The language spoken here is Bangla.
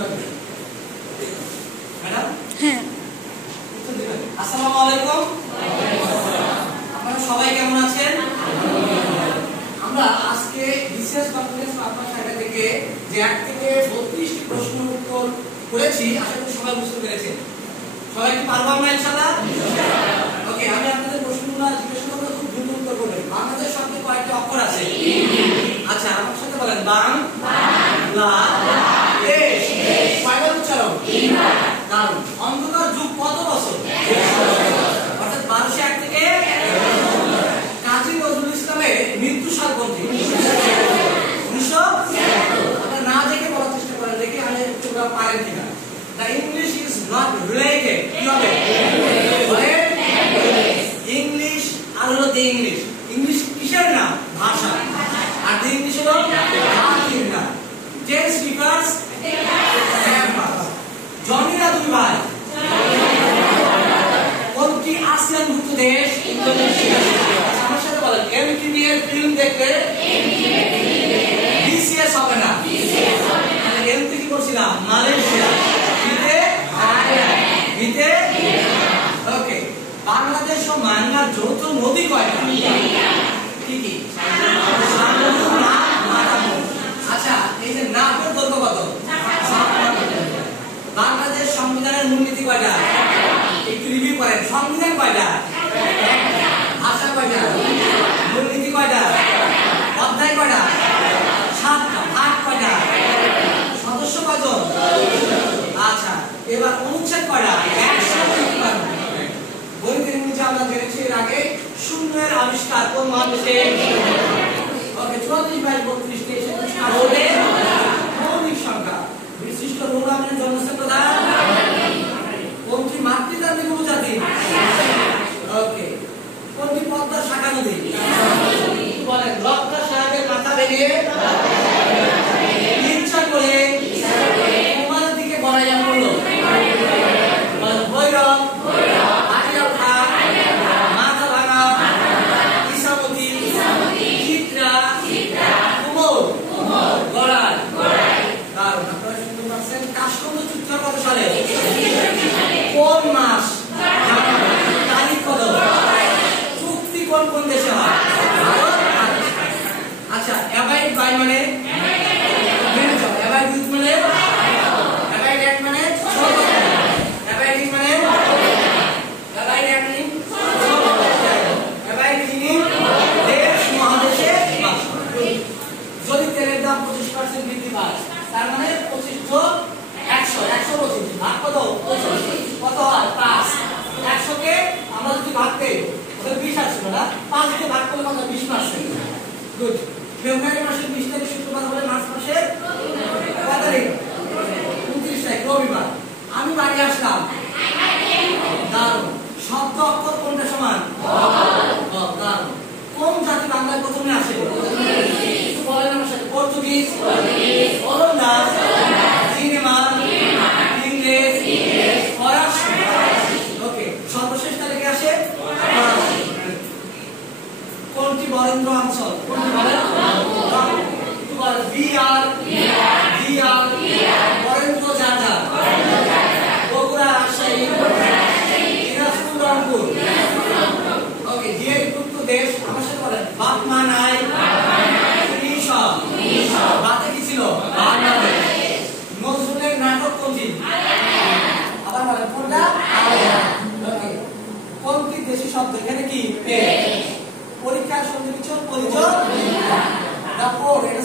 লাগবে ম্যাডাম? হ্যাঁ। আসসালামু আলাইকুম। আপনারা সবাই কেমন আছেন? আমরা আজকে বিশেষ কনফারেন্স আপনার সাইড থেকে যে 1 থেকে 32টি প্রশ্ন উত্তর করেছি, আশা করি সবাই বুঝতে পেরেছেন। সবাই কি পারবো আমরা ইনশাআল্লাহ? ওকে, আমি আপনাদের প্রশ্নগুলো জিজ্ঞেস করব, খুব দ্রুত উত্তর করবেন। বাংলাদেশ শব্দে কয়টি অক্ষর আছে? আচ্ছা, আমার সাথে বলেন। বাংলাদেশ। কয়বার উচ্চারণ? দারুণ। অন্ধকার যুগ কত বছর? অর্থাৎ 1201 থেকে কাজী নজরুল ইসলামের মৃত্যু সাল কোনটি? 1900। আপনারা না দেখে বলার চেষ্টা করেন, দেখে আমি তোমরা পারেন কিনা। The English is not related. কি হবে? ইংলিশ আর হলো দি ইংলিশ। ইংলিশ কিসের নাম? ভাষা। আর দি ইংলিশ হলো জাতির নাম। জেমস রিভার্স জনিরা দুই ভাই। কোনটি আসিয়ানভুক্ত দেশ? ইন্দোনেশিয়া। আমার সাথে বলেন, এমটিভি এর ফিল্ম দেখলে বিসিএস হবে না। এমটি কি বলছিলাম? মালয়েশিয়া। ওকে, বাংলাদেশ ও মায়ানমার যৌথ নদী কয়টা? কি কি? আচ্ছা, এই যে নামের দৈর্ঘ্য কত? বাংলাদেশ সংবিধানের মূলনীতি কয়টা? একটু রিভিউ করেন। সংবিধান কয়টা? ভাষা কয়টা? মূলনীতি কয়টা? অধ্যায় কয়টা? 7টা। ভাগ কয়টা? সদস্য কয়জন? আচ্ছা, এবার অনুচ্ছেদ কয়টা? 153। গণিতের নিচে আমরা জেনেছি এর আগে শূন্যের আবিষ্কার কোন মহাদেশে? ওকে, 34/32 দেশে মৌলিক সংখ্যা। বিশিষ্ট রোলামের জন্মস্থান প্রধান কোনটি? মাতৃতান্ত্রিক উপজাতি। ওকে, কোনটি পদ্মার শাখা নদী? বলেন। লক্ষ্মণ সাহেবের মাথা ভেঙে ইচ্ছা করে তোমাদের দিকে গড়াই যান বললো। ভৈরব, আরিয়ালখা, মাথা ভাঙা, ইসামতি, চিত্রা, কুমোর, গড়াই। কারণ আপনারা শুনতে পাচ্ছেন, কাশবন্ধ চুক্তি কত সালে? কোন মাস? তারিখ কত? চুক্তি কোন কোন দেশে হয়? আচ্ছা, অ্যাবাইড বাই মানে? অ্যাবাইড উইথ মানে? অ্যাবাইড এট মানে? অ্যাবাইডিং মানে? অ্যাবাইড এট মানে? অ্যাবাইড ইন দেশ মহাদেশে বাস। যদি তেলের দাম 25% বৃদ্ধি পায়, তার মানে 25 যোগ 100, 125 ভাগ কত? 25 কত হয়? 5। 100 কে আমরা যদি ভাগ দেই, তাহলে 20 আসবে না? 5 দিয়ে ভাগ করলে কত? 20%। গুড। ফেব্রুয়ারি মাসের 20 তারিখ শুক্রবার হলে মার্চ মাসের কত তারিখ? 29 তারিখ রবিবার। আমি বাড়ি আসলাম। দারুণ। শব্দ অক্ষর কোনটা সমান? দারুণ। কোন জাতি বাংলায় প্রথমে আসে? একটু বলেন আমার সাথে। পর্তুগিজ, ওলন্দাজ, সিনেমান, ইংরেজ, ফরাসি। ওকে, সর্বশেষ তারিখে আসে কোনটি? বরেন্দ্র অঞ্চল। কোনটি বলেন? একটু বলেন। বিহার, বরেন্দ্র জায়গা, বগুড়া, রাজশাহী, দিনাজপুর, রংপুর। ওকে, যে যুক্ত দেশ। আমার সাথে বলেন। বাপ মা নাই, বাতে কি ছিল? বাংলাদেশ। নজরুলের নাটক কোনটি? আবার বলেন কোনটা? ওকে, কোনটি দেশি শব্দ? এখানে কি? পরীক্ষার সঙ্গে কিছু পরিচয়। এটা